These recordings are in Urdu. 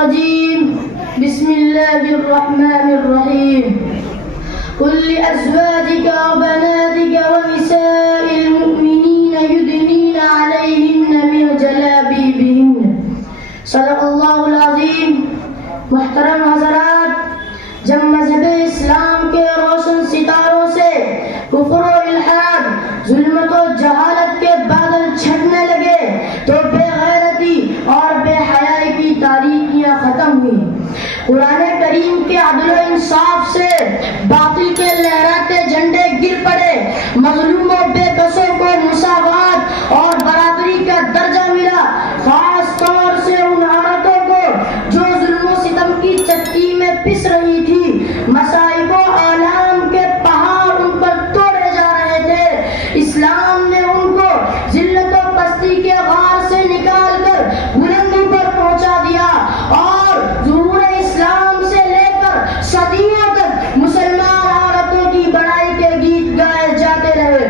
الرجيم بسم الله الرحمن الرحيم قل لأزواجك وبناتك ونساء المؤمنين يدنين عليهن من جلابيبهن صدق اللہ العظیم. محترم حضرات، جب مذہب اسلام کے روشن ستاروں سے کفر و الحاد، ظلمت و جہالت کے بادل چھٹنے لگے تو بے غیرتی اور بے حیائی کی تاریکیاں ختم ہوئی. قرآن کریم کے عدل و انصاف سے باطل کے لہراتے جھنڈے گر پڑے. مظلوم و بے بسوں کو مساوات اور برابری کا درجہ ملا، خاص طور سے ان عورتوں کو جو ظلم و ستم کی چکی میں پس رہی تھی. مصائب و آلام کے پہاڑ ان پر توڑے جا رہے تھے. اسلام نے ان کو ذلت و پستی کے غار سے نکال کر بلندی پر پہنچا دیا اور ظہور اسلام سے لے کر صدیوں تک مسلمان عورتوں کی بڑائی کے گیت گائے جاتے رہے.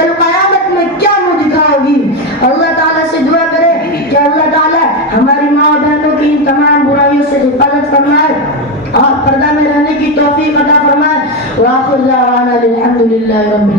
کل قیامت میں کیا منہ دکھاؤ گی؟ اللہ تعالیٰ سے دعا کرے کہ اللہ تعالیٰ ہماری ماں بہنوں کی ان تمام برائیوں سے حفاظت فرمائے اور پردہ میں رہنے کی توفیق عطا فرمائے۔ وآخر دعوانا الحمد للہ رب العالمین۔